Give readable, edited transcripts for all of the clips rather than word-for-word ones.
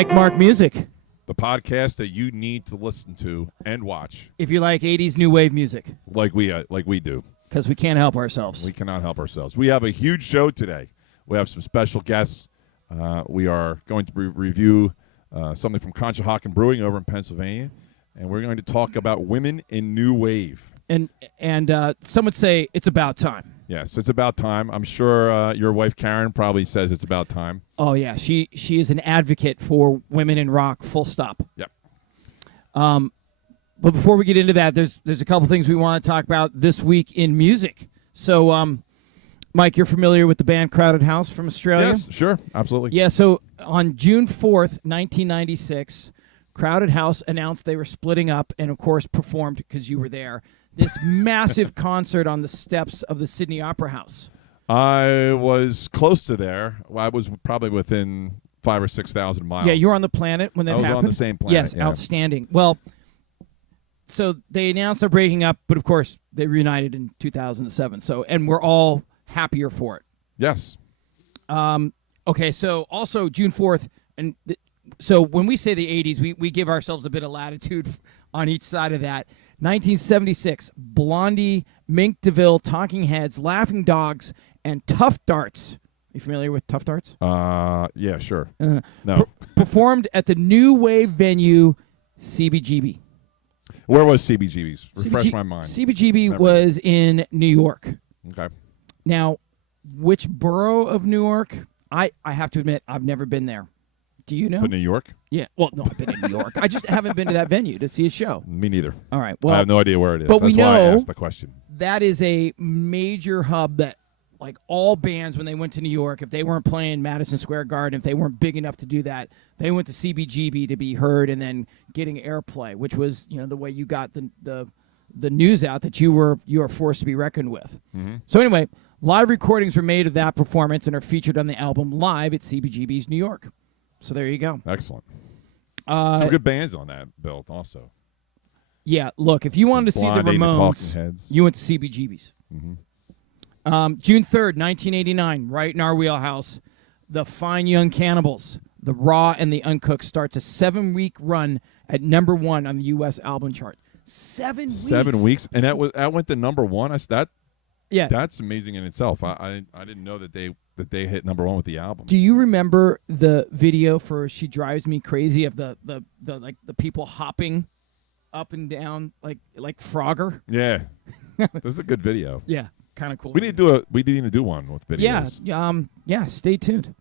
Mike Mark Music. The podcast that you need to listen to and watch. If you like 80s new wave music. Like we do. Because we can't help ourselves. We cannot help ourselves. We have a huge show today. We have some special guests. We are going to review something from Conshohocken Brewing over in Pennsylvania. And we're going to talk about women in new wave. And some would say it's about time. Yes, it's about time. I'm sure your wife Karen probably says it's about time. Oh yeah, she is an advocate for women in rock. Full stop. Yep. But before we get into that, there's a couple things we want to talk about this week in music. So, Mike, you're familiar with the band Crowded House from Australia? Yes, sure, absolutely. Yeah. So on June 4th, 1996, Crowded House announced they were splitting up, and of course performed, because you were there, this massive concert on the steps of the Sydney Opera House. I was close to there. I was probably within 5,000 or 6,000 miles. Yeah, you were on the planet when that happened. I was on the same planet. Yes, yeah. Outstanding. Well, so they announced they're breaking up, but of course they reunited in 2007. So, and we're all happier for it. Yes. Okay, so also June 4th, and so when we say the 80s, we give ourselves a bit of latitude on each side of that. 1976, Blondie, Mink DeVille, Talking Heads, Laughing Dogs, and Tough Darts. You familiar with Tough Darts? Yeah, sure. No. Performed at the new wave venue, CBGB. Where was CBGB's? Refresh my mind. CBGB was in New York. Okay. Now, which borough of New York? I have to admit, I've never been there. Do you know? To New York? Yeah. Well, no, I've been in New York. I just haven't been to that venue to see a show. Me neither. All right. Well, I have no idea where it is. But That's we know why I asked the question. That is a major hub that, like all bands, when they went to New York, if they weren't playing Madison Square Garden, if they weren't big enough to do that, they went to CBGB to be heard and then getting airplay, which was, the way you got the news out that you were forced to be reckoned with. Mm-hmm. So anyway, live recordings were made of that performance and are featured on the album Live at CBGB's New York. So there you go. Excellent. Some good bands on that built also. Yeah, look, if you wanted to see the Ramones, you went to CBGB's. Mm-hmm. June 3rd, 1989, right in our wheelhouse, the Fine Young Cannibals, The Raw and the Uncooked, starts a 7-week run at number 1 on the U.S. album chart. 7 weeks. 7 weeks, and that went to number 1. Yeah, that's amazing in itself. I didn't know that they hit number 1 with the album. Do you remember the video for "She Drives Me Crazy" of the people hopping up and down like Frogger? Yeah, this is a good video. Yeah, kind of cool. We need to do one with videos. Yeah. Stay tuned.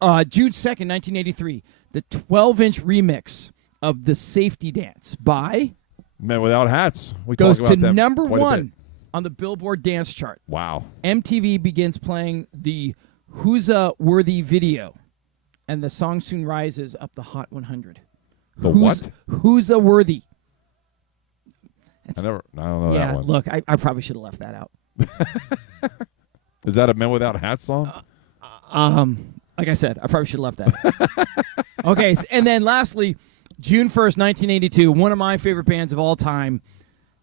June 2nd, 1983, the 12-inch remix of "The Safety Dance" by Men Without Hats. We goes talk about to them number quite a 1 bit. on the Billboard dance chart. Wow. MTV begins playing the "Who's a Worthy" video, and the song soon rises up the Hot 100. What? Who's a Worthy? I don't know yeah, that one. Look, I probably should have left that out. Is that a Men Without Hats song? Like I said, I probably should have left that. Okay, and then lastly, June 1st, 1982, one of my favorite bands of all time,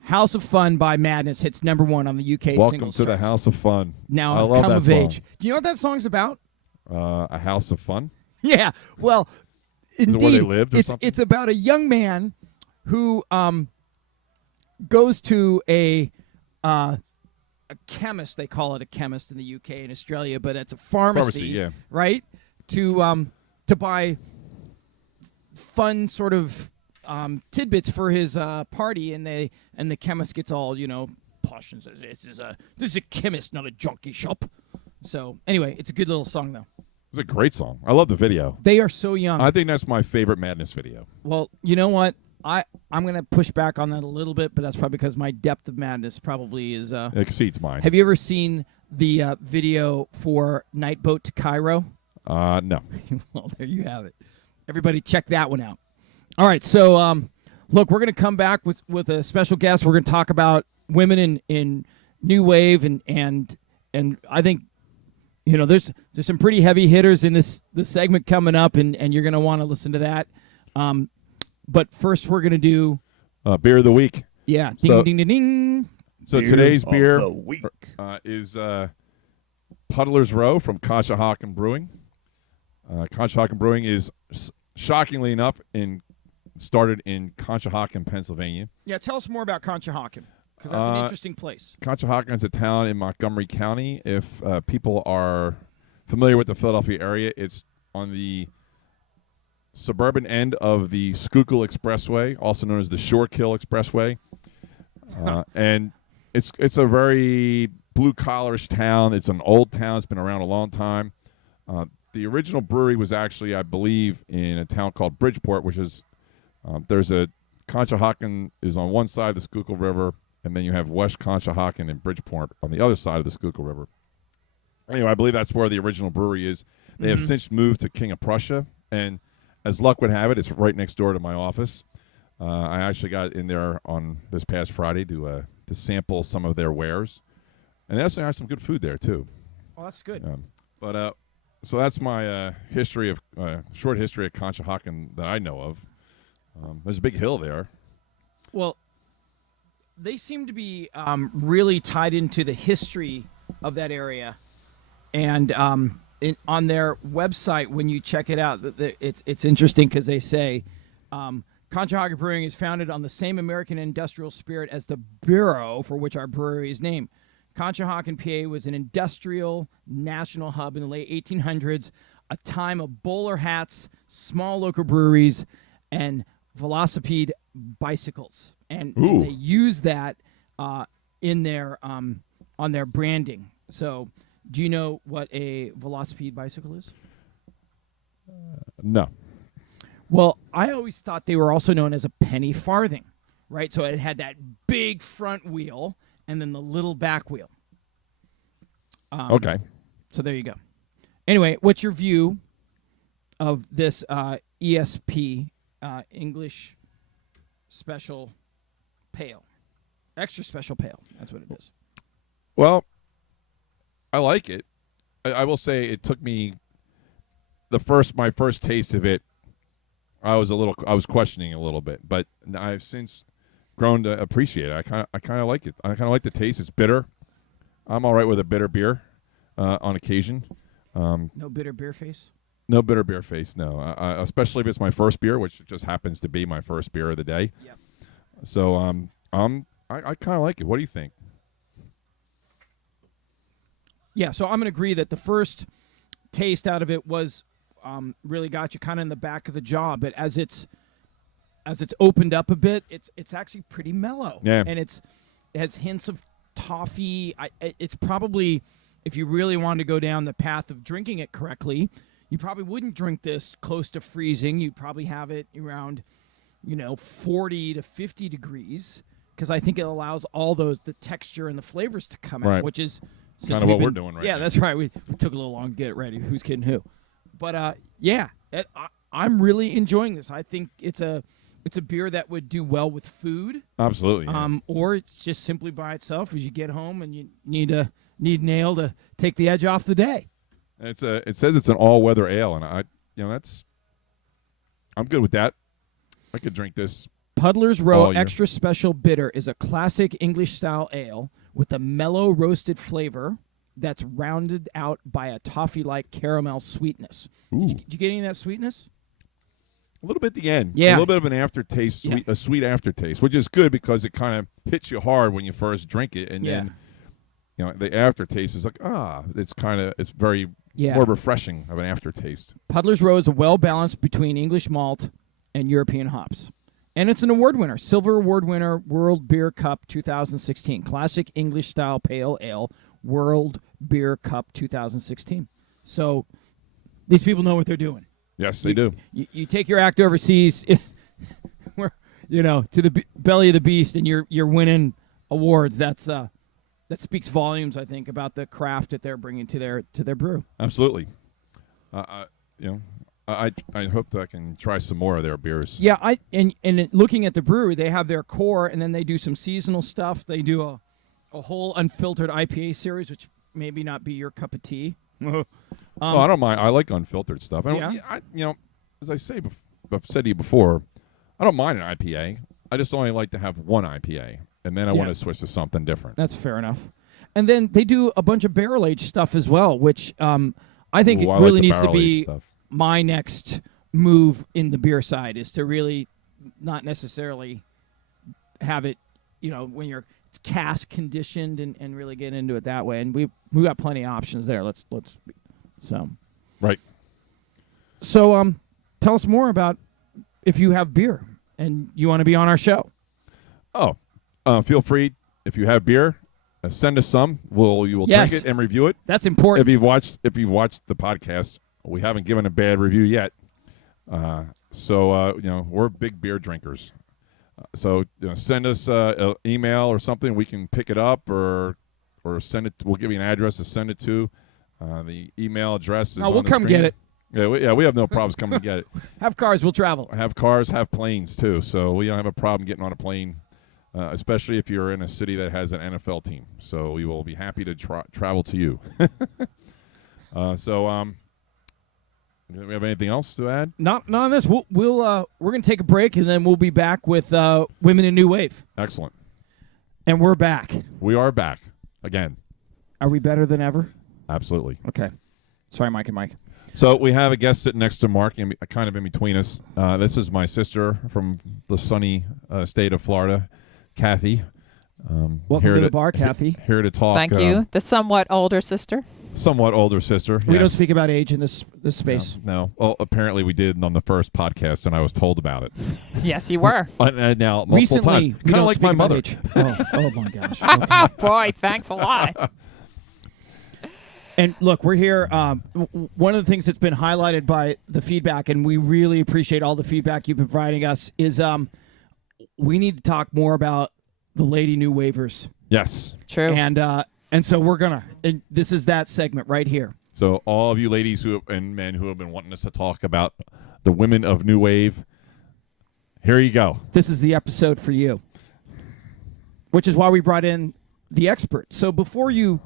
House of Fun by Madness, hits number 1 on the UK Welcome singles to chart. the House of Fun. Now I I've love come that of song. age. Do you know what that song's about? A House of Fun? Yeah, well, indeed, Is it where they lived or something? It's about a young man who goes to a chemist. They call it a chemist in the UK and Australia, but it's a pharmacy, yeah. right? To buy fun sort of tidbits for his party, and the chemist gets all posh and says, "This is a chemist, not a junkie shop." So anyway, it's a good little song though. It's a great song. I love the video. They are so young. I think that's my favorite Madness video. Well, you know what? I'm going to push back on that a little bit, but that's probably because my depth of madness probably is... exceeds mine. Have you ever seen the video for Night Boat to Cairo? No. Well, there you have it. Everybody check that one out. All right, so look, we're going to come back with a special guest. We're going to talk about women in new wave, and I think there's some pretty heavy hitters in this segment coming up, and you're going to want to listen to that. But first, we're going to do... Beer of the Week. Yeah. Ding, ding, ding, ding. So today's beer the week. is Puddler's Row from Conshohocken Brewing. Conshohocken Brewing is shockingly enough started in Conshohocken, Pennsylvania. Yeah, tell us more about Conshohocken, because that's an interesting place. Conshohocken is a town in Montgomery County. If people are familiar with the Philadelphia area, it's on the suburban end of the Schuylkill Expressway, also known as the Shorekill Expressway. And it's a very blue-collarish town. It's an old town. It's been around a long time. The original brewery was actually, I believe, in a town called Bridgeport, which is there's a Conshohocken is on one side of the Schuylkill River, and then you have West Conshohocken and Bridgeport on the other side of the Schuylkill River. Anyway, I believe that's where the original brewery is. They have since moved to King of Prussia, and as luck would have it, it's right next door to my office. I actually got in there on this past Friday to sample some of their wares, and they also have some good food there too. Oh, that's good. So that's my short history of Conshohocken that I know of. There's a big hill there. Well, they seem to be really tied into the history of that area, and on their website, when you check it out, it's interesting because they say Conshohocken Brewing is founded on the same American industrial spirit as the borough for which our brewery is named. Conshohocken, PA, was an industrial national hub in the late 1800s, a time of bowler hats, small local breweries, and velocipede bicycles. And they use that in their on their branding. So, do you know what a velocipede bicycle is? No. Well, I always thought they were also known as a penny farthing, right? So it had that big front wheel and then the little back wheel. Okay. So there you go. Anyway, what's your view of this ESP, English Special Pale? Extra Special Pale. That's what it is. Well, I like it. I will say it took me my first taste of it. I was questioning a little bit, but I've since grown to appreciate it. I kind of like it. I kind of like the taste. It's bitter. I'm all right with a bitter beer on occasion. No bitter beer face? No bitter beer face, no. Especially if it's my first beer, which just happens to be my first beer of the day. Yep. So I kind of like it. What do you think? Yeah, so I'm going to agree that the first taste out of it was really got you kind of in the back of the jaw, but as it's opened up a bit, it's actually pretty mellow. Yeah. And it has hints of toffee. It's probably, if you really wanted to go down the path of drinking it correctly, you probably wouldn't drink this close to freezing. You'd probably have it around, 40 to 50 degrees, because I think it allows all the texture and the flavors to come out, which is kind of what we're doing right now. Yeah, that's right. We took a little long to get it ready. Who's kidding who? But I'm really enjoying this. I think it's a beer that would do well with food. Absolutely. Yeah. Or it's just simply by itself as you get home and you need an ale to take the edge off the day. It says it's an all-weather ale, and I'm good with that. I could drink this. Puddler's Row Extra Special Bitter is a classic English-style ale with a mellow roasted flavor that's rounded out by a toffee-like caramel sweetness. Did you get any of that sweetness? A little bit at the end. Yeah. A little bit of an aftertaste, a sweet aftertaste, which is good because it kind of hits you hard when you first drink it, and then the aftertaste is like, it's very more refreshing of an aftertaste. Puddler's Row is a well-balanced between English malt and European hops. And it's an award winner, Silver Award winner, World Beer Cup 2016. Classic English-style pale ale, World Beer Cup 2016. So these people know what they're doing. Yes, they do. You take your act overseas, to the belly of the beast, and you're winning awards. That speaks volumes, I think, about the craft that they're bringing to their brew. Absolutely. I hope that I can try some more of their beers. Yeah, looking at the brewery, they have their core, and then they do some seasonal stuff. They do a whole unfiltered IPA series, which maybe not be your cup of tea. I don't mind. I like unfiltered stuff. As I say, I've said to you before, I don't mind an IPA. I just only like to have one IPA, and then I want to switch to something different. That's fair enough. And then they do a bunch of barrel-aged stuff as well, which I think it really needs to be my next move in the beer side is to really not necessarily have it, when you're cask conditioned and really get into it that way. And we got plenty of options there. Right. So tell us more about if you have beer and you want to be on our show. Oh, feel free if you have beer, send us some. You will Yes. drink it and review it. That's important. If you've watched the podcast, we haven't given a bad review yet. So we're big beer drinkers. So send us an email or something. We can pick it up or send it. We'll give you an address to send it to. The email address is on we'll the come screen. get it. Yeah, we have no problems coming to get it. Have cars, we'll travel. Have cars, have planes too. So we don't have a problem getting on a plane, especially if you're in a city that has an NFL team. So we will be happy to travel to you. Do we have anything else to add? Not on this. We're going to take a break, and then we'll be back with Women in New Wave. Excellent. And we're back. We are back again. Are we better than ever? Absolutely. Okay. Sorry, Mike and Mike. So we have a guest sitting next to Mark, kind of in between us. This is my sister from the sunny state of Florida, Kathy. Welcome to the bar, Kathy. Here to talk. Thank you. The somewhat older sister. Somewhat older sister. We yes. don't speak about age in this space. No. Well, apparently we did on the first podcast, and I was told about it. Yes, you were. And now multiple Recently, times. Kind of like my mother. Oh my gosh. Okay. Boy, thanks a lot. And look, we're here. One of the things that's been highlighted by the feedback, and we really appreciate all the feedback you've been providing us, is we need to talk more about the lady new wavers. Yes. True. And so we're gonna. And this is that segment right here. So all of you ladies and men who have been wanting us to talk about the women of New Wave, here you go. This is the episode for you. Which is why we brought in the expert. So before you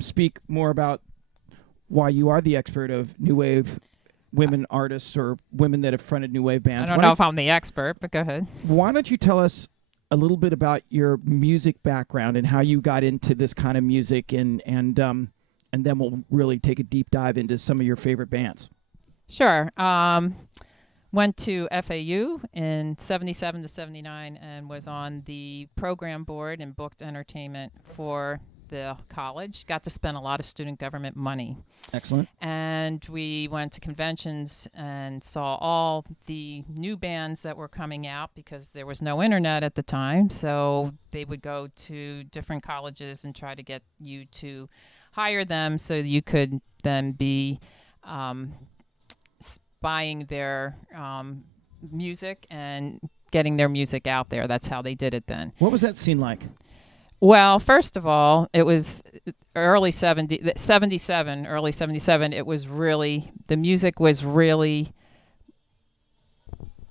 speak more about why you are the expert of New Wave women artists or women that have fronted New Wave bands. I don't know if I'm the expert, but go ahead. Why don't you tell us a little bit about your music background and how you got into this kind of music, and then we'll really take a deep dive into some of your favorite bands. Sure. Went to FAU in 77 to 79 and was on the program board and booked entertainment for the college. Got to spend a lot of student government money. Excellent. And we went to conventions and saw all the new bands that were coming out because there was no internet at the time. So they would go to different colleges and try to get you to hire them so you could then be buying their music and getting their music out there. That's how they did it then. What was that scene like? Well, first of all, it was early 77. It was really, the music was really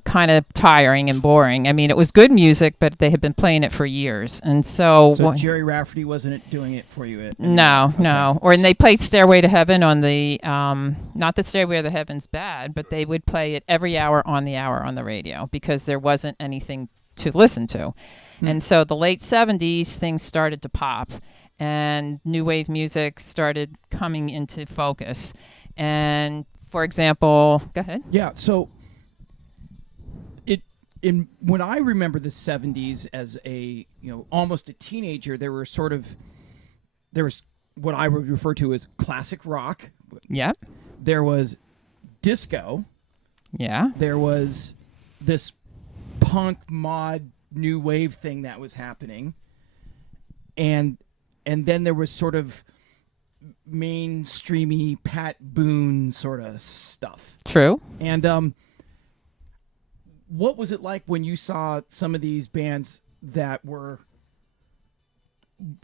kind of tiring and boring. I mean, it was good music, but they had been playing it for years. And so Jerry Rafferty wasn't doing it for you? No. And they played Stairway to Heaven on the, not the Stairway to Heaven's bad, but they would play it every hour on the radio because there wasn't anything to listen to. And so the late 70s, things started to pop and new wave music started coming into focus. And for example, go ahead. Yeah, so when I remember the 70s as almost a teenager, there was what I would refer to as classic rock. Yep. There was disco. Yeah. There was this punk mod new wave thing that was happening, and then there was sort of mainstreamy Pat Boone sort of stuff. True. And what was it like when you saw some of these bands that were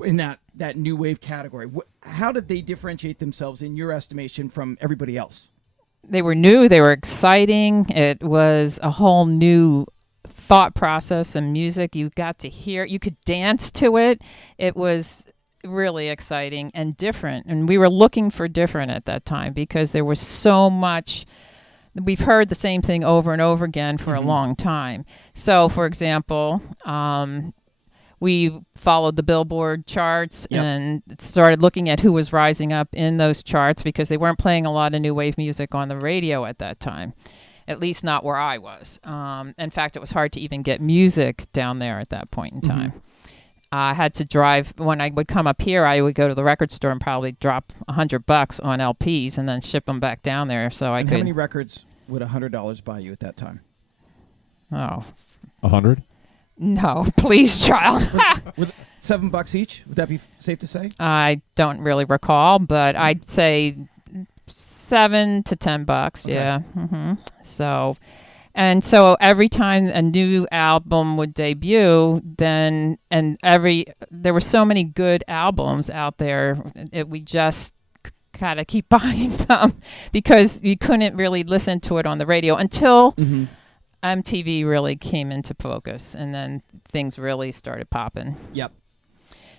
in that new wave category? How did they differentiate themselves in your estimation from everybody else? They were new. They were exciting. It was a whole new thought process and music. You got to hear, you could dance to it. It was really exciting and different. And we were looking for different at that time because there was so much. We've heard the same thing over and over again for a long time. So, for example, we followed the Billboard charts Yep. and started looking at who was rising up in those charts because they weren't playing a lot of new wave music on the radio at that time, at least not where I was. In fact, it was hard to even get music down there at that point in time. I had to drive. When I would come up here, I would go to the record store and probably drop $100 on LPs and then ship them back down there so I And could. how many records would $100 buy you at that time? Oh, 100. no, please, child. With $7 each? Would that be safe to say? I don't really recall, but I'd say $7 to $10. Okay. Yeah. So every time a new album would debut, there were so many good albums out there. We just kind of keep buying them because you couldn't really listen to it on the radio until MTV really came into focus, and then things really started popping. Yep.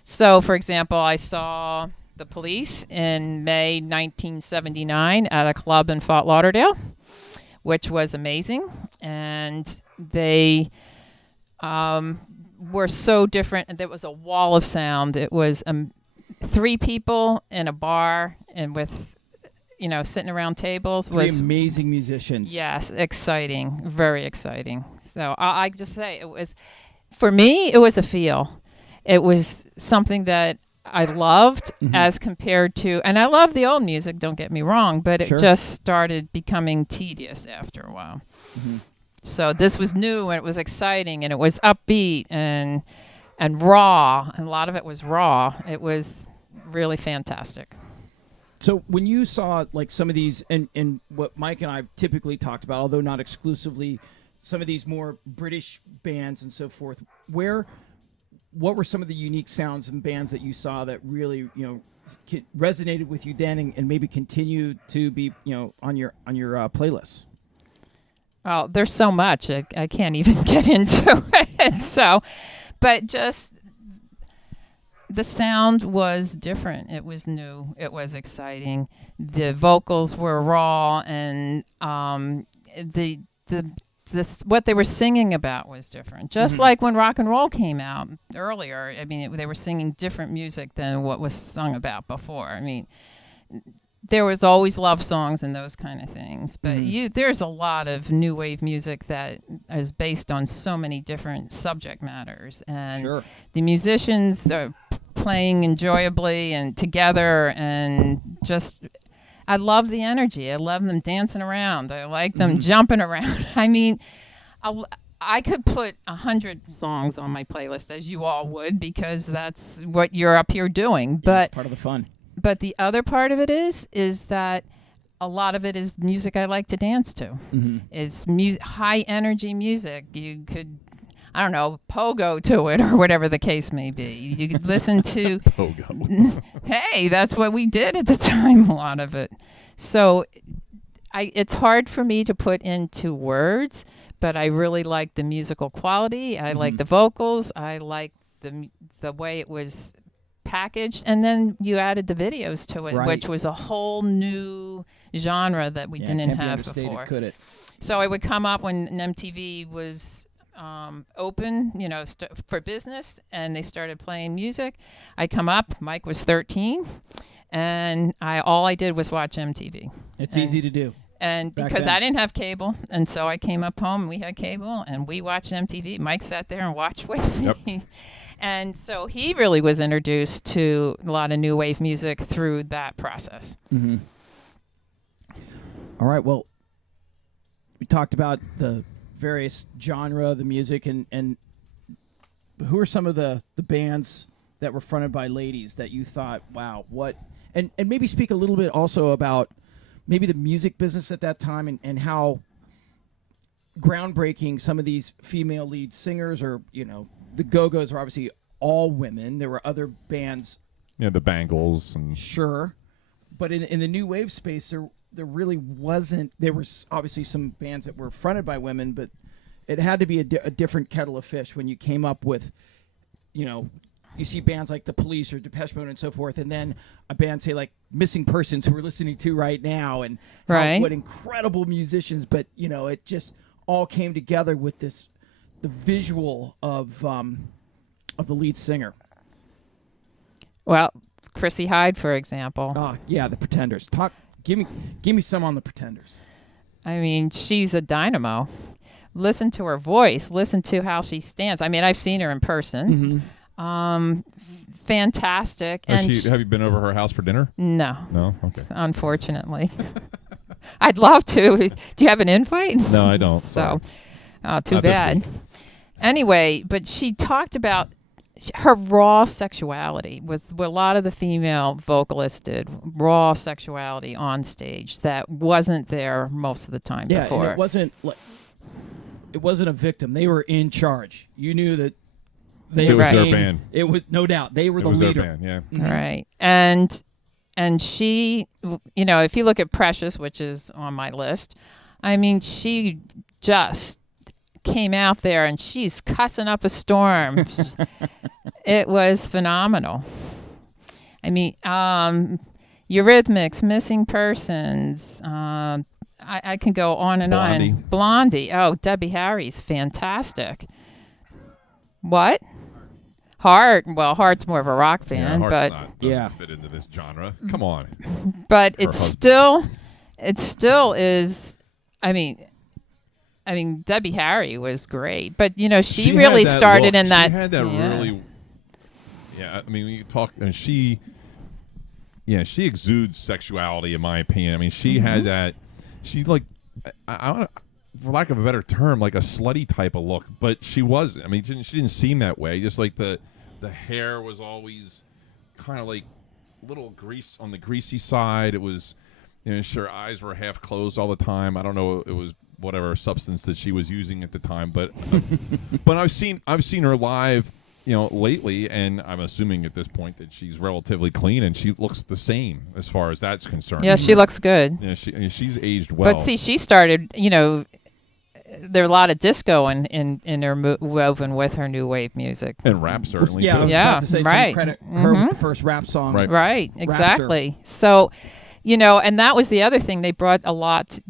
So, for example, I saw the Police in May 1979 at a club in Fort Lauderdale, which was amazing. And they were so different. And there was a wall of sound. It was 3 people in a bar and with, sitting around tables. Three amazing musicians. Yes, exciting. Very exciting. So I just say for me, it was a feel. It was something that I loved as compared to, and I love the old music, don't get me wrong, but it just started becoming tedious after a while. So this was new and it was exciting and it was upbeat and raw. And a lot of it was raw. It was really fantastic. So when you saw like some of these and what Mike and I have typically talked about, although not exclusively, some of these more British bands and so forth, what were some of the unique sounds and bands that you saw that really, resonated with you then and maybe continue to be, on your playlist? Well, there's so much. I can't even get into it. So, but just the sound was different. It was new. It was exciting. The vocals were raw, and what they were singing about was different. Just like when rock and roll came out earlier. I mean, they were singing different music than what was sung about before. I mean, there was always love songs and those kind of things. But there's a lot of new wave music that is based on so many different subject matters. And the musicians are playing enjoyably and together and just... I love the energy. I love them dancing around. I like them jumping around. I mean, I could put 100 songs on my playlist, as you all would, because that's what you're up here doing. But it's part of the fun. But the other part of it is that a lot of it is music I like to dance to. It's high energy music. You could, I don't know, pogo to it or whatever the case may be. You could listen to... Pogo. Hey, that's what we did at the time, a lot of it. So it's hard for me to put into words, but I really like the musical quality. I like the vocals. I like the way it was packaged. And then you added the videos to it, which was a whole new genre that we didn't have before. Could it? So I would come up when MTV was... open, for business, and they started playing music. I come up. Mike was 13, and all I did was watch MTV. It's easy to do. And because I didn't have cable, and so I came up home. We had cable, and we watched MTV. Mike sat there and watched with me, and so he really was introduced to a lot of new wave music through that process. All right. Well, we talked about the various genre of the music and who are some of the bands that were fronted by ladies that you thought, wow, what, and maybe speak a little bit also about maybe the music business at that time and how groundbreaking some of these female lead singers or, the Go-Go's are obviously all women. There were other bands. The Bangles. And Sure. But in the new wave space, there really wasn't. There was obviously some bands that were fronted by women, but it had to be a different kettle of fish when you came up with, you see bands like the Police or Depeche Mode and so forth, and then a band, say, like Missing Persons, who we're listening to right now, and what incredible musicians, but, it just all came together with the visual of of the lead singer? Well, Chrissy Hyde, for example. Oh, yeah, the Pretenders. Give me some on the Pretenders. I mean, she's a dynamo. Listen to her voice. Listen to how she stands. I mean, I've seen her in person. Fantastic. Have you been over her house for dinner? No. No? Okay. Unfortunately. I'd love to. Do you have an invite? No, I don't. So, Sorry. too Not this bad. week. Anyway, but she talked about her raw sexuality was what a lot of the female vocalists did. Raw sexuality on stage that wasn't there most of the time before. And it wasn't a victim. They were in charge. You knew that they It was their Right. band. It was no doubt they were It the was leader. their band, yeah. Right. And she, if you look at Precious, which is on my list, I mean, she just came out there and she's cussing up a storm. It was phenomenal. I mean, Eurythmics, Missing Persons, I can go on and Blondie. on. Blondie. Oh, Debbie Harry's fantastic. What? Heart. Well, Heart's more of a rock band, Heart's but doesn't fit into this genre. Come on. but Her it still is. I mean, Debbie Harry was great, but she had really that started look. in that. She had that yeah. really. Yeah, I mean, when you talk, and she exudes sexuality, in my opinion. I mean, she had that. She like, I for lack of a better term, like a slutty type of look, but she wasn't. I mean, she didn't seem that way. Just like the hair was always kind of like little grease on the greasy side. It was, her eyes were half closed all the time. I don't know. It was whatever substance that she was using at the time, but but I've seen her live, lately, and I'm assuming at this point that she's relatively clean and she looks the same as far as that's concerned. Yeah, she looks good. Yeah, she's aged well. But see, she started. There's a lot of disco in her woven with her new wave music. And rap certainly. Yeah, I too. was Yeah, about to say right. some credit her with the first rap song. Right. Right, exactly. So, and that was the other thing. They brought a lot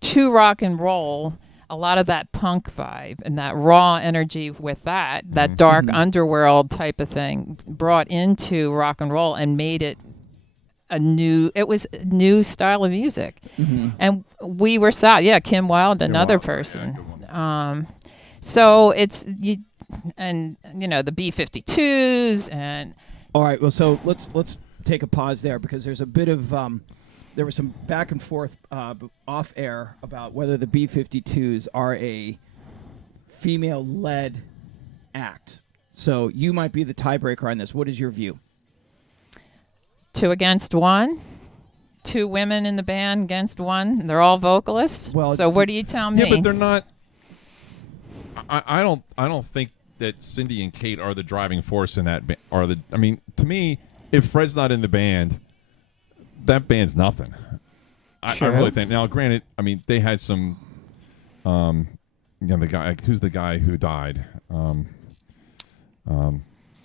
to rock and roll, a lot of that punk vibe and that raw energy with that dark underworld type of thing brought into rock and roll and made it a new style of music. And we were Kim Wilde, another Wilde, person. yeah, good one. So it's the B-52s and All right, well, so let's take a pause there because there's a bit of there was some back and forth off air about whether the B-52s are a female-led act. So you might be the tiebreaker on this. What is your view? 2 against 1. 2 women in the band against 1. They're all vocalists. Well, so what do you tell me? Yeah, but they're not. I don't think that Cindy and Kate are the driving force in that. I mean, to me, if Fred's not in the band, that band's nothing. I really think. Now, granted, I mean, they had some. The guy who's the guy who died.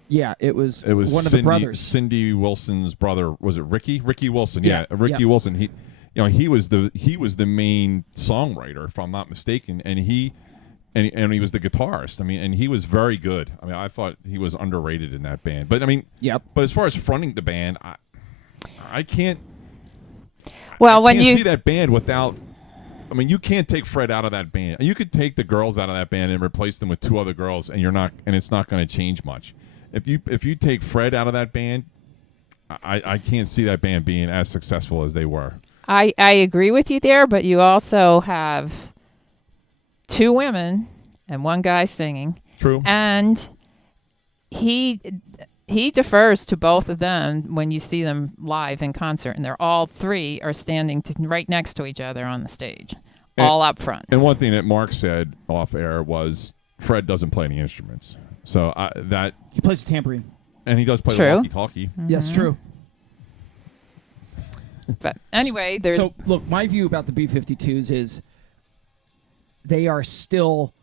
Yeah, it was It was one of the brothers. Cindy Wilson's brother. Was it Ricky? Ricky Wilson. Yeah, Ricky yeah. Wilson. He was the main songwriter, if I'm not mistaken, and he was the guitarist. I mean, and he was very good. I mean, I thought he was underrated in that band. But I mean, Yep. But as far as fronting the band, I can't. Well, I can't see that band without. I mean, you can't take Fred out of that band. You could take the girls out of that band and replace them with 2 other girls, and it's not going to change much. If you take Fred out of that band, I can't see that band being as successful as they were. I agree with you there, but you also have 2 women and 1 guy singing. True. And he defers to both of them when you see them live in concert, and they're all 3 are standing right next to each other on the stage, all up front. And one thing that Mark said off air was Fred doesn't play any instruments. So that He plays the tambourine. and he does play True. the walkie-talkie. Yes, true. But anyway, there's So, look, my view about the B-52s is they are still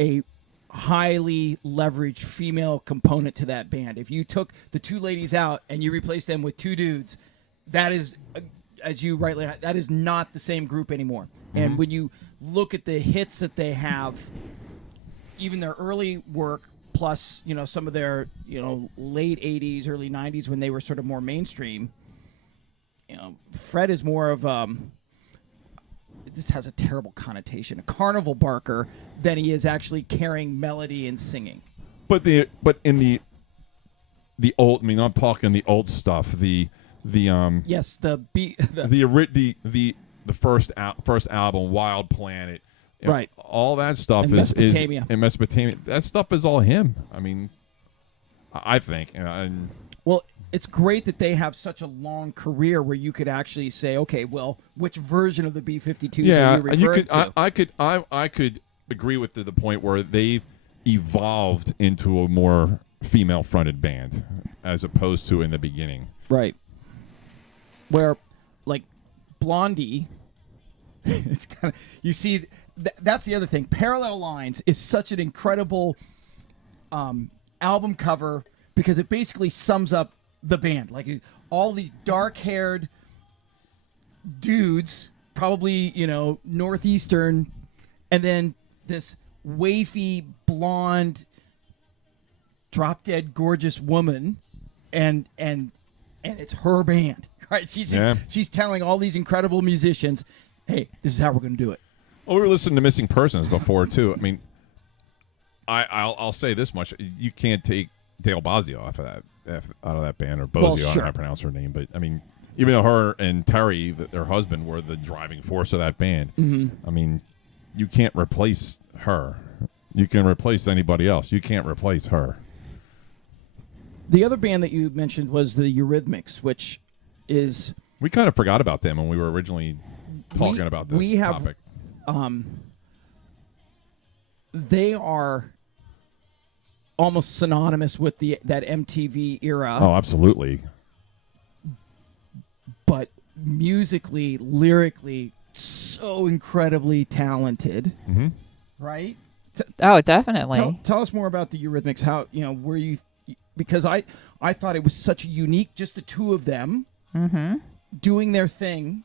a highly leveraged female component to that band. If you took the 2 ladies out and you replaced them with 2 dudes, that is, as you rightly, that is not the same group anymore. And when you look at the hits that they have, even their early work, plus some of their late 80s, early 90s when they were sort of more mainstream. Fred is more of this has a terrible connotation, a carnival barker, than he is actually carrying melody and singing. But in the old, I mean, I'm talking the old stuff. The yes, the first album, Wild Planet, right? All that stuff in is Mesopotamia. In Mesopotamia. That stuff is all him. I mean, I think. And well, it's great that they have such a long career where you could actually say, okay, well, which version of the B-52s are you referring to? I could agree with the point where they evolved into a more female-fronted band as opposed to in the beginning. Right. Where, like, Blondie, it's kind of, you see, that's the other thing. Parallel Lines is such an incredible album cover because it basically sums up the band. Like, all these dark-haired dudes, probably, Northeastern, and then this wafy, blonde, drop-dead gorgeous woman, and it's her band. Right? She's telling all these incredible musicians, hey, this is how we're going to do it. Well, we were listening to Missing Persons before, too. I mean, I'll say this much. You can't take Dale Bosio out of that band, or Bosio, Well, I don't know sure. how to pronounce her name. But, I mean, even though her and Terry, their husband, were the driving force of that band, I mean, you can't replace her. You can replace anybody else. You can't replace her. The other band that you mentioned was the Eurythmics, which is... We kind of forgot about them when we were originally talking about this topic. They are almost synonymous with that MTV era. Oh, absolutely. But musically, lyrically, so incredibly talented. Mm-hmm. Right? Oh, definitely. Tell us more about the Eurythmics. How, were you... Because I thought it was such a unique, just the two of them doing their thing.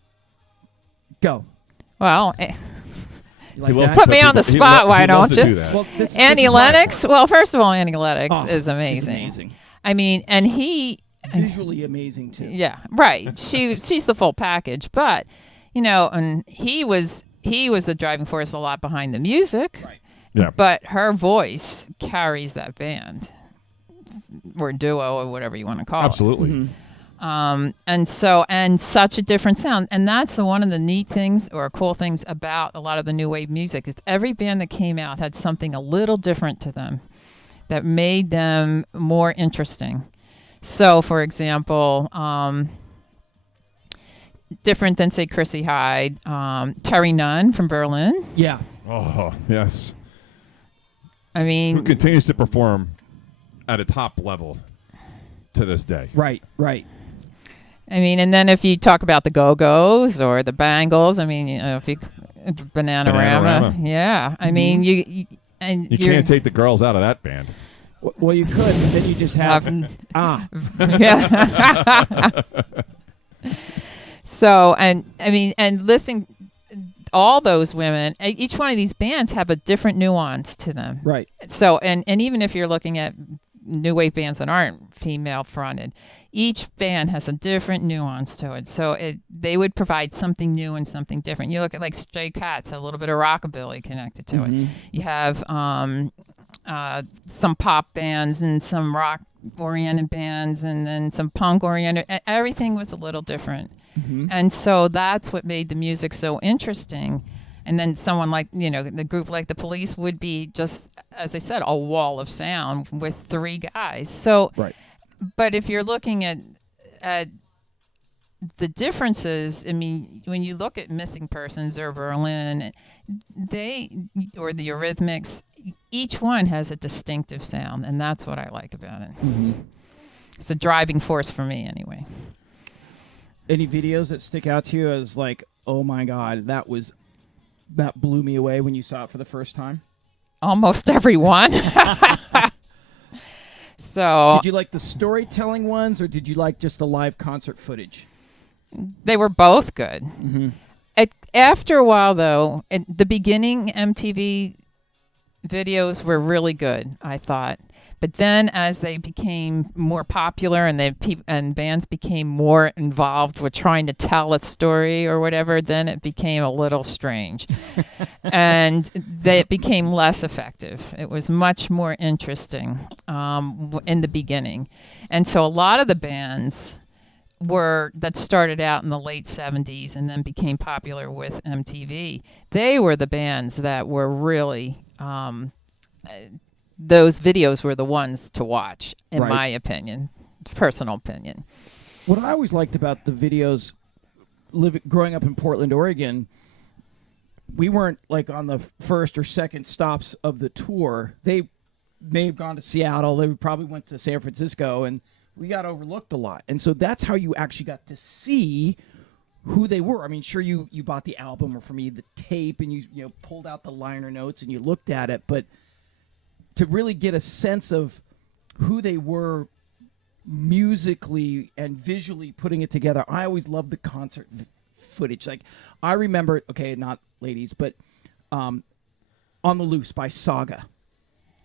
Go. Well, You like loves that? put me on the spot, why don't you? Well, this Annie is my Lennox. part. Well, first of all, Annie Lennox Oh, is she's amazing. amazing. I mean, and he, Visually amazing, too. yeah, right. She's the full package, but and he was the driving force a lot behind the music. Right. Yeah. But her voice carries that band, or duo, or whatever you want to call it. Absolutely. And such a different sound. And that's one of the neat things or cool things about a lot of the new wave music is every band that came out had something a little different to them that made them more interesting. So, for example, different than, say, Chrissy Hyde, Terry Nunn from Berlin. Yeah. Oh, yes. I mean... Who continues to perform at a top level to this day. Right. I mean, and then if you talk about the Go-Go's or the Bangles, I mean, if you Bananarama, yeah. I mean, you can't take the girls out of that band. Well, you could, but then you just have yeah. So, and I mean, and listen, all those women, each one of these bands have a different nuance to them. right. So, and even if you're looking at new wave bands that aren't female fronted, each band has a different nuance to it. So they would provide something new and something different. You look at like Stray Cats, a little bit of rockabilly connected to it. You have some pop bands and some rock oriented bands and then some punk oriented. Everything was a little different. And so that's what made the music so interesting. And then someone like, the group like the Police would be just, as I said, a wall of sound with three guys. So, Right. But if you're looking at the differences, I mean, when you look at Missing Persons or Berilin, or the Eurythmics, each one has a distinctive sound, and that's what I like about it. It's a driving force for me, anyway. Any videos that stick out to you as like, oh my God, that blew me away when you saw it for the first time? Almost every one. So did you like the storytelling ones, or did you like just the live concert footage? They were both good. After a while, though, at the beginning, MTV videos were really good, I thought. But then as they became more popular and and bands became more involved with trying to tell a story or whatever, then it became a little strange. And it became less effective. It was much more interesting in the beginning. And so a lot of the bands that started out in the late 70s and then became popular with MTV, they were the bands that were really those videos were the ones to watch, in my opinion, personal opinion. What I always liked about the videos, growing up in Portland, Oregon, we weren't like on the first or second stops of the tour. They may have gone to Seattle. They probably went to San Francisco, and we got overlooked a lot. And so that's how you actually got to see who they were. I mean, sure, you bought the album, or for me, the tape, and you pulled out the liner notes and you looked at it, but to really get a sense of who they were musically and visually putting it together, I always loved the concert footage. Like, I remember, okay, not ladies, but On the Loose by Saga,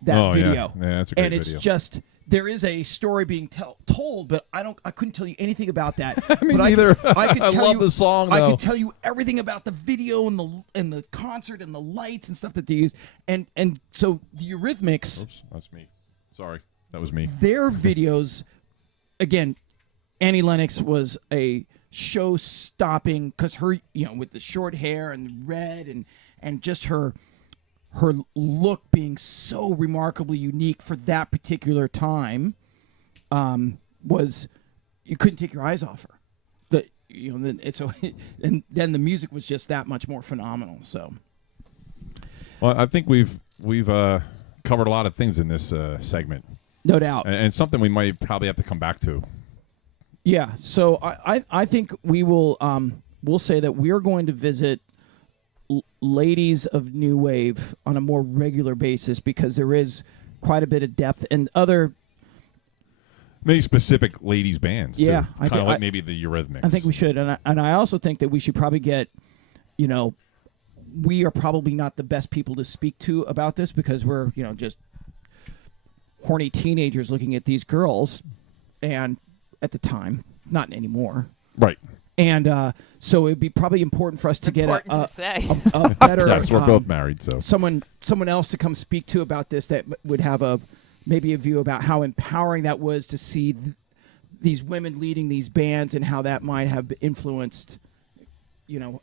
that video. Yeah, that's a great video. And it's just, there is a story being told, but I couldn't tell you anything about that. Me neither. I could tell love the song, though. I could tell you everything about the video and the concert and the lights and stuff that they used. And so the Eurythmics. Oops, that's me. Sorry, that was me. Their videos, again, Annie Lennox was a show-stopping, because her, with the short hair and the red and just her look being so remarkably unique for that particular time, was, you couldn't take your eyes off her. And then the music was just that much more phenomenal. So, well, I think we've covered a lot of things in this segment, no doubt, and something we might probably have to come back to. Yeah. So I think we will we'll say that we are going to visit ladies of New Wave on a more regular basis, because there is quite a bit of depth and other maybe specific ladies bands. Yeah, too. Kind of like maybe the Eurythmics. I think we should, and I also think that we should probably get, we are probably not the best people to speak to about this, because we're just horny teenagers looking at these girls, and at the time, not anymore, right. And so it'd be probably important for us to get a better. Yes, we're both married, so someone else to come speak to about this that would have maybe a view about how empowering that was to see these women leading these bands, and how that might have influenced,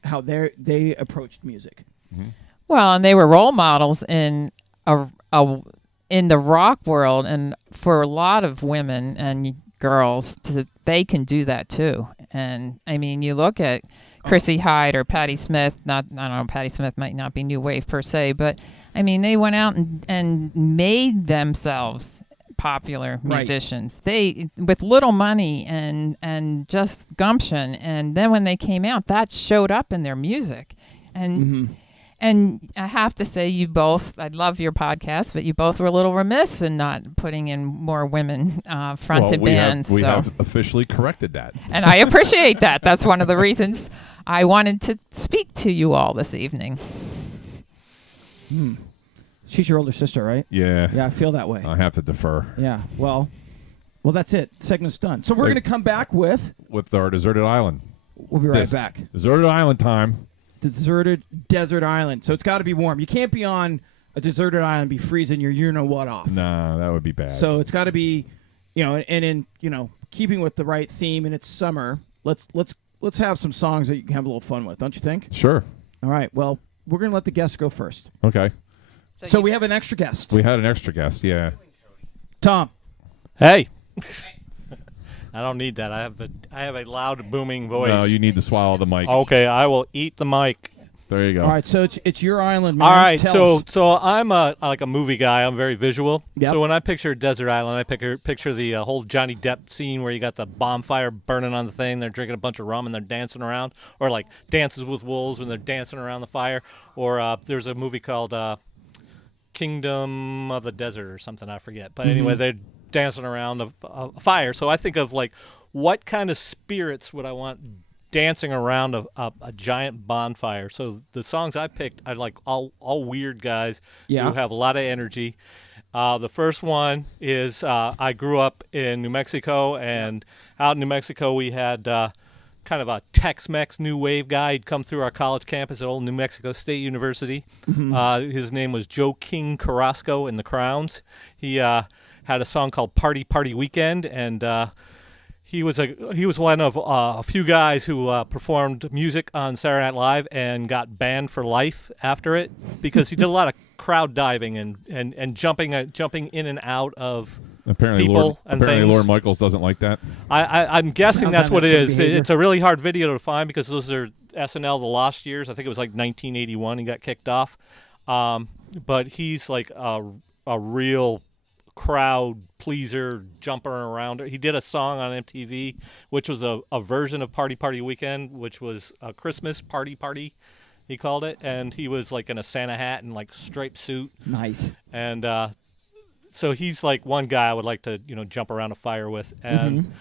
how they approached music. Mm-hmm. Well, and they were role models in in the rock world, and for a lot of women and girls, they can do that too. And I mean, you look at Chrissy Hynde or Patti Smith. I don't know, Patti Smith might not be new wave per se, but I mean, they went out and made themselves popular musicians. They, with little money and just gumption, and then when they came out, that showed up in their music. And Mm-hmm. and I have to say, you both, I love your podcast, but you both were a little remiss in not putting in more women fronted bands. We have officially corrected that. And I appreciate that. That's one of the reasons I wanted to speak to you all this evening. She's your older sister, right? Yeah. Yeah, I feel that way. I have to defer. Yeah, well, that's it. Segment's done. So we're going to come back with our Deserted Island. We'll be right back. Deserted Island time. Deserted desert island. So it's got to be warm. You can't be on a deserted island and be freezing your you-know-what off. No, that would be bad. So it's got to be, and in, keeping with the right theme, and it's summer, let's have some songs that you can have a little fun with, don't you think? Sure. All right, well, we're going to let the guests go first. Okay. So we have an extra guest. We had an extra guest, yeah. Tom. Hey. I don't need that. I have a loud, booming voice. No, you need to swallow the mic. Okay, I will eat the mic. There you go. All right, so it's your island, man. All right, Tell us. so I'm like a movie guy. I'm very visual. Yep. So when I picture Desert Island, I picture the whole Johnny Depp scene where you got the bonfire burning on the thing. They're drinking a bunch of rum and they're dancing around, or like Dances with Wolves when they're dancing around the fire. Or there's a movie called Kingdom of the Desert or something. I forget. But anyway, they're dancing around a fire. So I think of like, what kind of spirits would I want dancing around a giant bonfire. So the songs I picked are like all weird guys who have a lot of energy. The first one is I grew up in New Mexico, and out in New Mexico we had kind of a Tex-Mex new wave guy. He'd come through our college campus at old New Mexico State University. His name was Joe King Carrasco and the Crowns. He had a song called Party Party Weekend, and he was one of a few guys who performed music on Saturday Night Live and got banned for life after it because he did a lot of crowd diving and jumping in and out of people and apparently things. Lorne Michaels doesn't like that. I'm guessing Sounds that's like what it that is. sort of behavior. It's a really hard video to find because those are SNL the lost years. I think it was like 1981 he got kicked off. But he's like a real crowd pleaser, jumping around. He did a song on MTV, which was a version of Party Party Weekend, which was a Christmas party, he called it. And he was like in a Santa hat and like striped suit. Nice. And so he's like one guy I would like to, jump around a fire with. And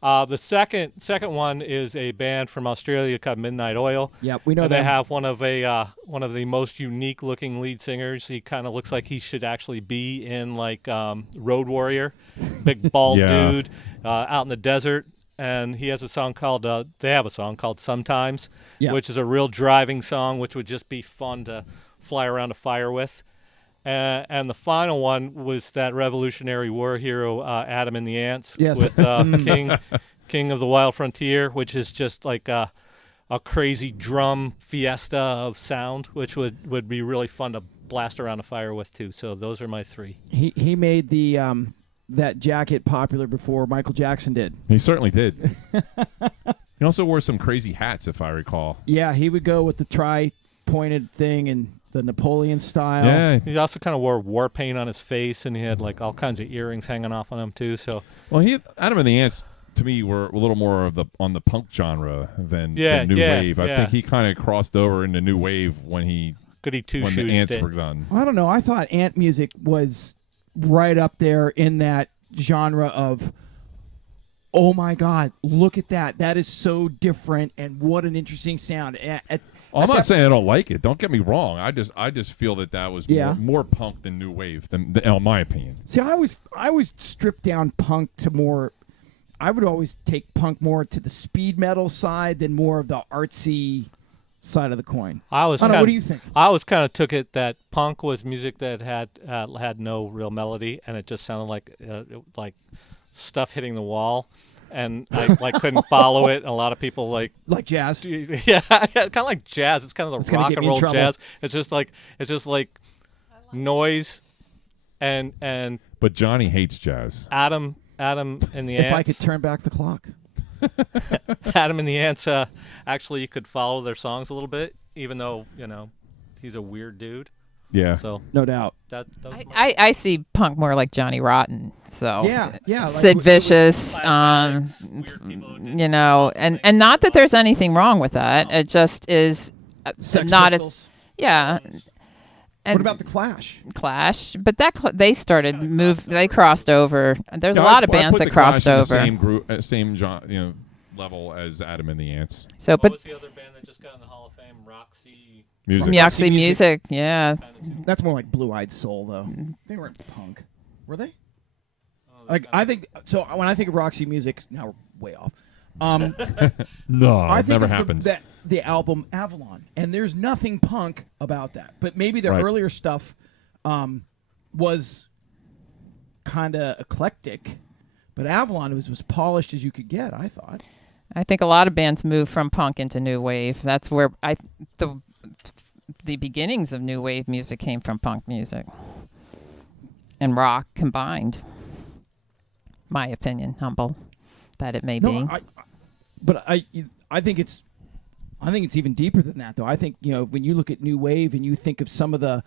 the second one is a band from Australia called Midnight Oil. Yep, we know and them. they have one of the most unique looking lead singers. He kind of looks like he should actually be in like Road Warrior, big bald dude out in the desert. And he has a song called they have a song called Sometimes, which is a real driving song, which would just be fun to fly around a fire with. And the final one was that Revolutionary War hero Adam and the Ants with King of the Wild Frontier, which is just like a crazy drum fiesta of sound, which would be really fun to blast around a fire with too. So those are my three. He made the that jacket popular before Michael Jackson did. He certainly did. He also wore some crazy hats, if I recall. Yeah, he would go with the tri-pointed thing and the Napoleon style. Yeah. He also kind of wore war paint on his face, and he had like all kinds of earrings hanging off on him too. So Well, Adam and the Ants to me were a little more of on the punk genre than new wave. I think he kind of crossed over into new wave when Goody Two Shoes the Ants did. were done. I don't know. I thought ant music was right up there in that genre of, oh my God, look at that. That is so different, and what an interesting sound. I'm not saying I don't like it. Don't get me wrong. I just feel that was more punk than new wave, in my opinion. See, I always strip down punk to more. I would always take punk more to the speed metal side than more of the artsy side of the coin. What do you think? I always kind of took it that punk was music that had no real melody, and it just sounded like stuff hitting the wall. And I couldn't follow it. And a lot of people like jazz. Yeah, kind of like jazz. It's kind of the rock and roll jazz. It's just like noise, and But Johnny hates jazz. Adam and the Ants. If I could turn back the clock. Adam and the Ants. Actually, you could follow their songs a little bit, even though he's a weird dude. Yeah. So no doubt. I see punk more like Johnny Rotten. So yeah. Like Sid Vicious, and not that there's anything wrong with that. It just is Sex not Pistols. as And what about the Clash? But they started They crossed over. There's a lot of bands that crossed over. Same group, same level as Adam and the Ants. So, what was the other band that just got in the Hall of Fame? Roxy Music, yeah. That's more like Blue Eyed Soul, though. They weren't punk, were they? I think so. When I think of Roxy Music, now we're way off. No, it never happens. The album Avalon, and there's nothing punk about that. But maybe the earlier stuff was kind of eclectic, but Avalon was polished as you could get, I thought. I think a lot of bands move from punk into new wave. That's where the beginnings of new wave music came from punk music and rock combined. My opinion, humble that it may be. I think it's even deeper than that, though. I think when you look at new wave and you think of some of the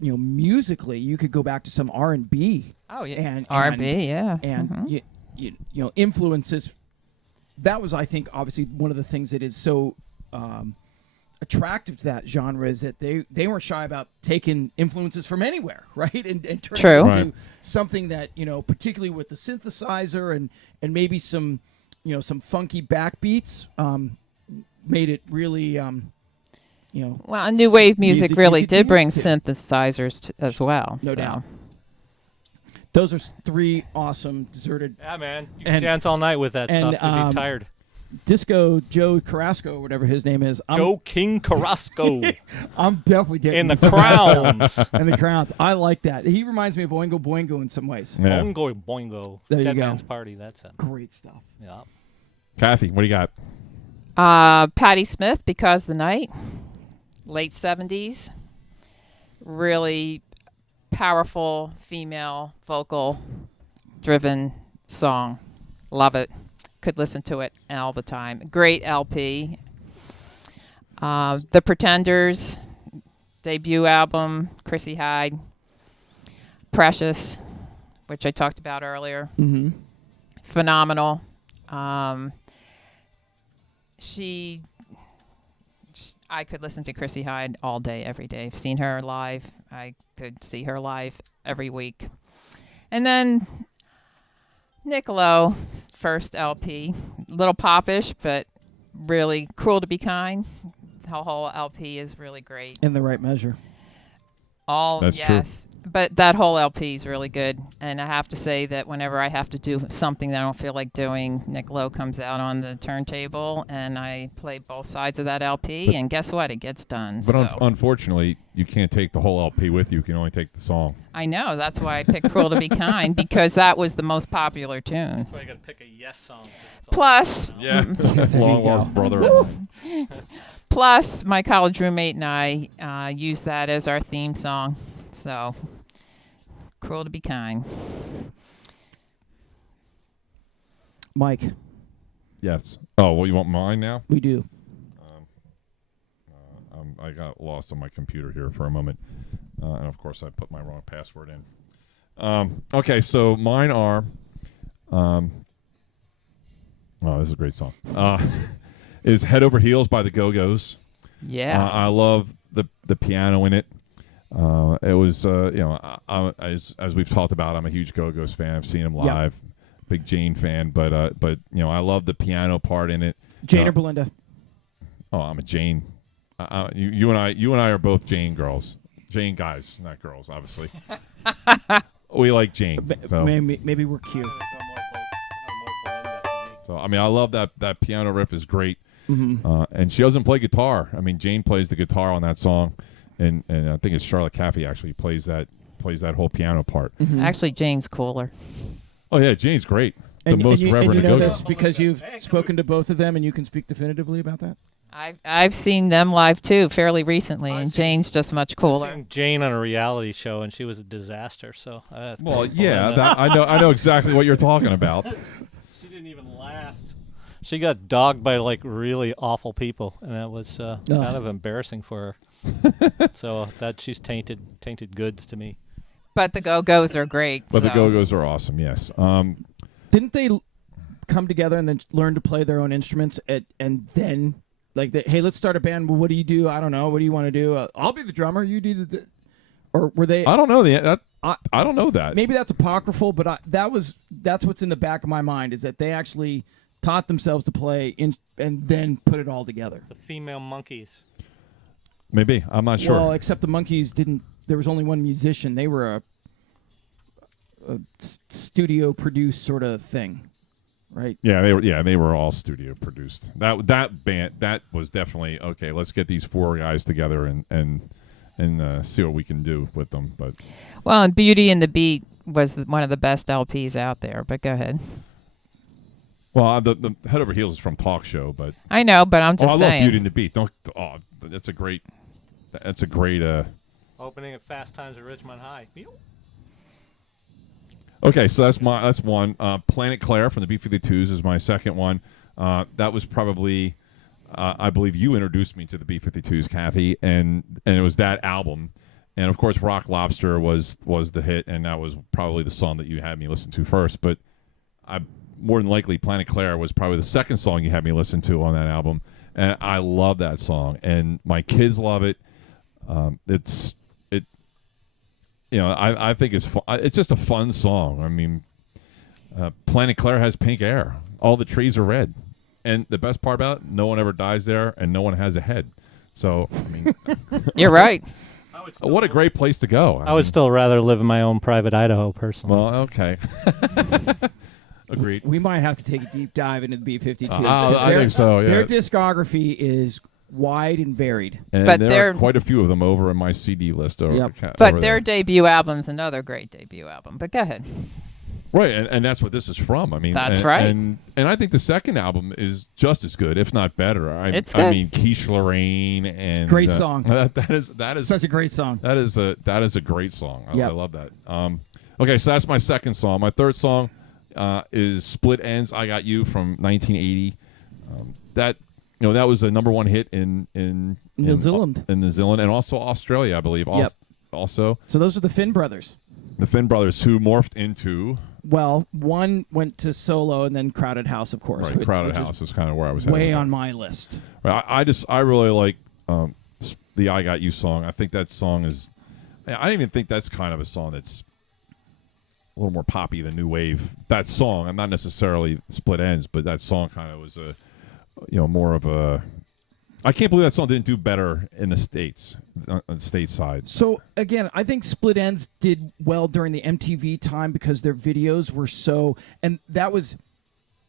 musically, you could go back to some R&B. Oh yeah, and R&B, yeah, and influences. That was, I think, obviously one of the things that is so attractive to that genre is that they weren't shy about taking influences from anywhere, right? And turning it into something that particularly with the synthesizer and maybe some some funky backbeats. Made it really Well, new wave music really you could did bring dance to. synthesizers as well. No so. doubt. Those are 3 awesome deserted Yeah, man. You And- can dance all night with that and, stuff. You'd be tired. Disco Joe Carrasco, or whatever his name is. Joe King Carrasco I'm definitely getting in the this. Crowns. And the Crowns. I like that. He reminds me of Oingo Boingo in some ways. Yeah. Boingo Boingo. There you Dead go. Man's Party. That's it. Great stuff. Yeah. Kathy, what do you got? Patti Smith, Because the Night, late 70s. Really powerful female vocal driven song. Love it. Could listen to it all the time. Great LP. The Pretenders, debut album, Chrissy Hyde. Precious, which I talked about earlier. Mm-hmm. Phenomenal. I could listen to Chrissy Hyde all day, every day. I've seen her live. I could see her live every week. And then Nick Lowe, first LP. A little popish, but really Cruel to Be Kind. The whole LP is really great. In the right measure. That's yes. But that whole LP is really good. And I have to say that whenever I have to do something that I don't feel like doing, Nick Lowe comes out on the turntable and I play both sides of that LP. And guess what? It gets done. But So unfortunately, you can't take the whole LP with you. You can only take the song. I know. That's why I picked Cruel to Be Kind, because that was the most popular tune. That's why you got to pick a yes song. Plus, Yeah. Long lost brother. plus, my college roommate and I used that as our theme song. So, Cruel to Be Kind. Mike, Yes. Oh, well, you want mine now? we do. I got lost on my computer here for a moment. And, of course, I put my wrong password in. Okay, so mine are... oh, this is a great song. Is Head Over Heels by the Go-Go's. Yeah. I love the piano in it. It was, as we've talked about, I'm a huge Go-Go's fan. I've seen them Yeah. live. Big Jane fan, but I love the piano part in it. Jane or Belinda? Oh, I'm a Jane. You and I are both Jane girls. Jane guys, not girls, obviously. We like Jane. So. Maybe we're cute. So I mean, I love that piano riff is great. Mm-hmm. And she doesn't play guitar. I mean, Jane plays the guitar on that song, and I think it's Charlotte Caffey actually plays that whole piano part. Mm-hmm. Actually, Jane's cooler. Oh yeah, Jane's great. And you know Go-Go. this because you've spoken to both of them, and you can speak definitively about that. I've seen them live too, fairly recently, and Jane's just much I've cooler. seen Jane on a reality show, and she was a disaster. So Well, yeah, I know exactly what you're talking about. She didn't even last. She got dogged by like really awful people, and that was kind of embarrassing for her. So that she's tainted goods to me. But the Go-Go's are great. But the so. Go-Go's are awesome. Yes. Didn't they come together and then learn to play their own instruments and then hey, let's start a band. Well, what do you do? I don't know. What do you want to do? I'll be the drummer. You do the or were they? I don't know I don't know that. Maybe that's apocryphal, but that's what's in the back of my mind is that they actually taught themselves to play and then put it all together. The female monkeys. Maybe I'm not sure. Well, except the Monkees didn't. There was only one musician. They were a studio produced sort of thing, right? Yeah, they were all studio produced. That band that was definitely okay. Let's get these 4 guys together and see what we can do with them. But Well, and Beauty and the Beat was one of the best LPs out there. But go ahead. well, the Head Over Heels is from Talk Show, but I know, but I'm just I saying. love Beauty and the Beat. That's a great. Opening at Fast Times at Ridgemont High. Okay, so that's one. Planet Claire from the B-52s is my second one. That was probably, I believe you introduced me to the B-52s, Kathy, and it was that album. And, of course, Rock Lobster was the hit, and that was probably the song that you had me listen to first. But more than likely, Planet Claire was probably the second song you had me listen to on that album. And I love that song, and my kids love it. I think it's fun. It's just a fun song. I mean, Planet Claire has pink air. All the trees are red. And the best part about it, no one ever dies there, and no one has a head. So, I mean, You're right. what a great place to go. I would still rather live in my own private Idaho, personally. Well, okay. Agreed. We might have to take a deep dive into the B-52s. I think so, yeah. Their discography is wide and varied. And But there they're- are quite a few of them over in my CD list. Over, Yep. But over their there. debut album's another great debut album. But go ahead. Right, and that's what this is from. I mean, That's and, right. And I think the second album is just as good, if not better. It's I good. mean, Quiche Lorraine and Great song. That is Such a great song. that is a great song. I Yep. love that. Okay, so that's my second song. My third song is Split Ends. I Got You from 1980. That was a number one hit in New Zealand. in New Zealand, and also Australia, I believe. Yep. Also, So those are the Finn brothers. the Finn brothers, who morphed into Well, one went to solo and then Crowded House, of course. right. Crowded which is House was kind of where I was way headed. on my list. Right, I really like the I Got You song. I think that song is. I even think that's kind of a song that's a little more poppy than new wave. That song, and not necessarily Split Ends, but that song kind of was a, more of a. I can't believe that song didn't do better in the States, on the state side. So again, I think Split Ends did well during the MTV time because their videos were so, and that was,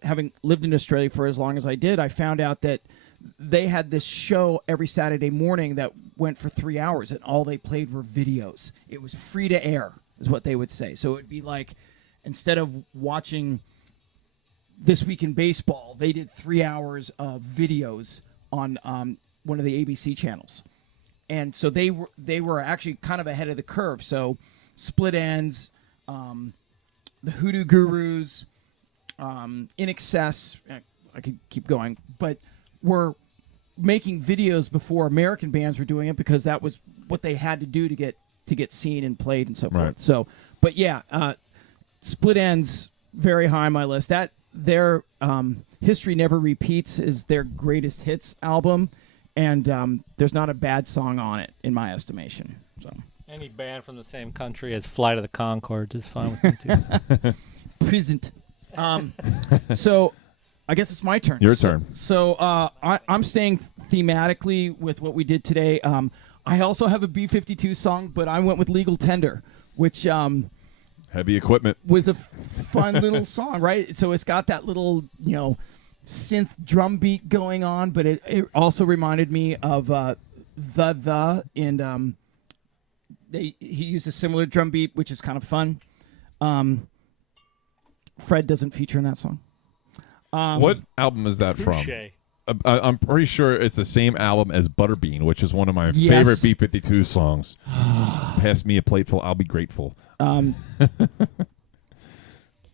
having lived in Australia for as long as I did, I found out that they had this show every Saturday morning that went for 3 hours, and all they played were videos. It was free to air, is what they would say. So it'd be like, instead of watching This Week in Baseball, they did 3 hours of videos on one of the ABC channels. And so they were actually kind of ahead of the curve. So Split Ends, the Hoodoo Gurus, In Excess, I could keep going, but were making videos before American bands were doing it because that was what they had to do to get seen and played and so forth. Right. So, but yeah, Split Ends very high on my list. That their History Never Repeats is their greatest hits album, and there's not a bad song on it in my estimation. So Any band from the same country as Flight of the Conchords is fine with me too. present. So I guess it's my turn. Your turn. So I'm staying thematically with what we did today. I also have a B-52 song, but I went with Legal Tender, which Heavy equipment. was a fun little song, right? So it's got that little, synth drum beat going on, but it also reminded me of the and he used a similar drum beat, which is kind of fun. Fred doesn't feature in that song. What album is that from? Touche. I'm pretty sure it's the same album as Butterbean, which is one of my Yes. favorite B-52 songs. Pass me a plateful, I'll be grateful.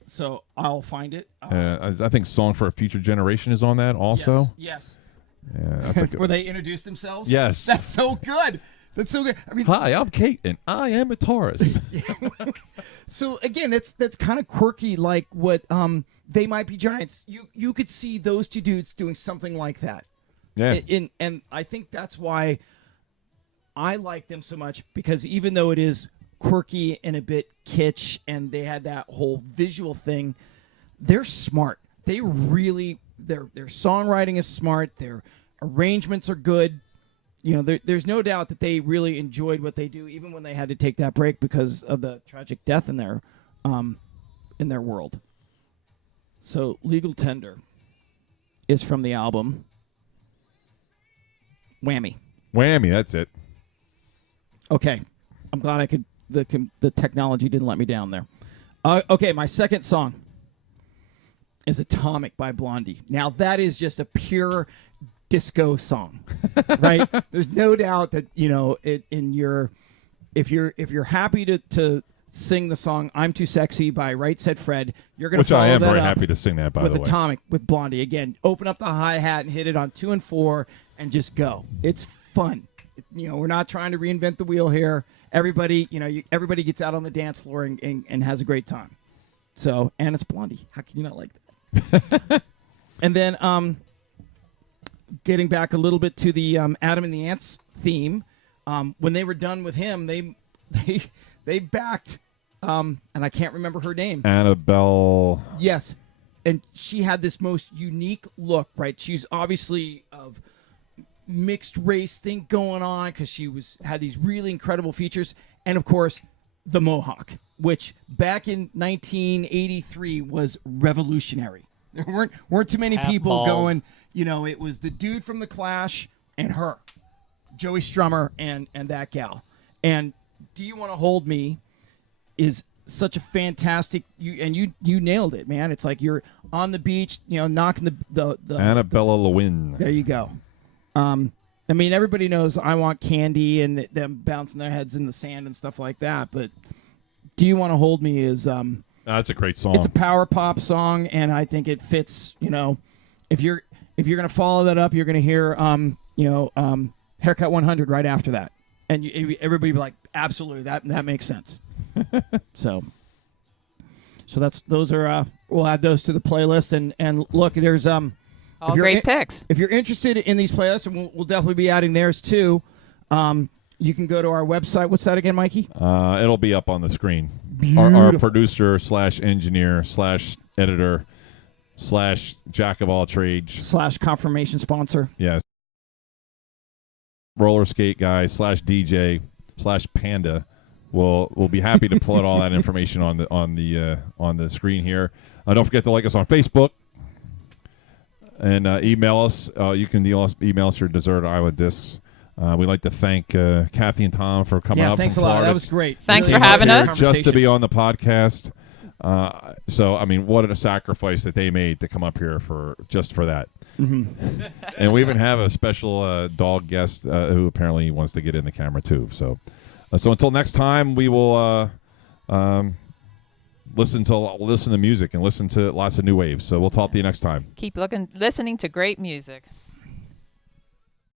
So I'll find it. I think Song for a Future Generation is on that also. Yes. Yeah, that's a good. Where they introduce themselves. Yes. That's so good. That's so good. I mean, Hi, I'm Kate, and I am a Taurus. so again, that's kind of quirky, like what They Might Be Giants. You could see those two dudes doing something like that. Yeah. And I think that's why I like them so much, because even though it is quirky and a bit kitsch, and they had that whole visual thing, they're smart. They really their songwriting is smart. Their arrangements are good. There's no doubt that they really enjoyed what they do, even when they had to take that break because of the tragic death in their world. So, Legal Tender is from the album Whammy. Whammy, that's it. Okay, I'm glad I could. The technology didn't let me down there. Okay, my second song is Atomic by Blondie. Now that is just a pure disco song, right? There's no doubt that if you're happy to sing the song "I'm Too Sexy" by Right Said Fred, you're gonna Which I follow am that very up happy to sing that, by with the way. Atomic with Blondie. Again, open up the hi-hat and hit it on 2 and 4 and just go. It's fun. We're not trying to reinvent the wheel here. Everybody, everybody gets out on the dance floor and has a great time. So, and it's Blondie. How can you not like that? And then getting back a little bit to the Adam and the Ants theme, when they were done with him, they backed and I can't remember her name. Annabelle. Yes, and she had this most unique look. Right, she's obviously of mixed race thing going on because she had these really incredible features, and of course the mohawk, which back in 1983 was revolutionary. There weren't too many Half people bald. going, it was the dude from the Clash and her, Joey Strummer, and that gal. And Do You Want to Hold Me is such a fantastic, you nailed it, man. It's like you're on the beach, knocking the Annabella Lewin. there you go. I mean, everybody knows I Want Candy and them bouncing their heads in the sand and stuff like that. But Do You Want to Hold Me is That's a great song. it's a power pop song, and I think it fits. If you're gonna follow that up, you're gonna hear Haircut 100 right after that, and everybody be like, absolutely, that makes sense. So those are we'll add those to the playlist, and look, there's All if you're great picks. If you're interested in these playlists, and we'll definitely be adding theirs too, you can go to our website. What's that again, Mikey? It'll be up on the screen. Our Beautiful. producer / engineer / editor / jack of all trades. / confirmation sponsor. Yes. Roller skate guy / DJ / panda. We'll be happy to put all that information on the screen here. Don't forget to like us on Facebook. And email us. You can email us your Desert Island Discs. We'd like to thank Kathy and Tom for coming up Thanks from a lot. Florida That was great. Thanks Really for having enjoyed the us. just to be conversation. on the podcast. So, I mean, what a sacrifice that they made to come up here just for that. Mm-hmm. And we even have a special dog guest who apparently wants to get in the camera too. So until next time, we will listen to music and listen to lots of new waves. So we'll talk to you next time. Keep listening to great music.